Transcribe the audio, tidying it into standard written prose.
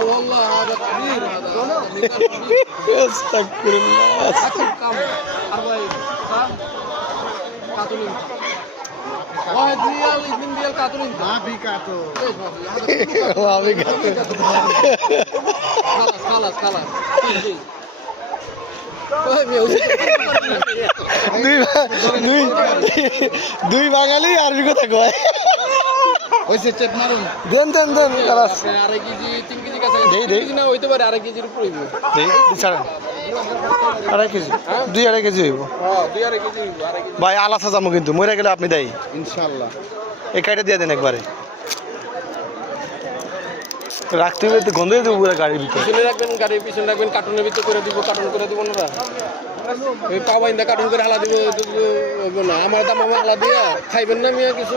والله هذا كبير هذا استغفر الله كم 40 صح؟ كاتولين واحد ريال 2 ريال كاتولين ما في كاتو ما في خلاص خلاص خلاص দুই বাঙালি আরবি কথা কয় ওইসে চেপ মারুন দেন দেন দেন খালাস আড়াই কেজি 3 কেজি কাছে দেই দেই না হইতে পারে আড়াই কেজির উপর হইব দেই ছাড়েন আড়াই কেজি দুই আড়াই কেজি হইব হ্যাঁ 2 আড়াই কেজি হইব আড়াই কেজি ভাই আলাসা যাবো কিন্তু মরে গেলে আপনি দেয় ইনশাআল্লাহ এই কাইটা দিয়ে দেন একবারে রাখতে হবে তো গন্ধই দেবো পুরো গাড়ির ভিতরে পিছনে রাখবেন গাড়ির পিছনে রাখবেন কার্টুনের ভিতর করে দিব কার্টুন করে দিব না ওই পাওয়াইন্দা কার্টুন করে হালা দিব না আমার দাম আমার হালা দিয়া খাইবেন না মিয়া কিছু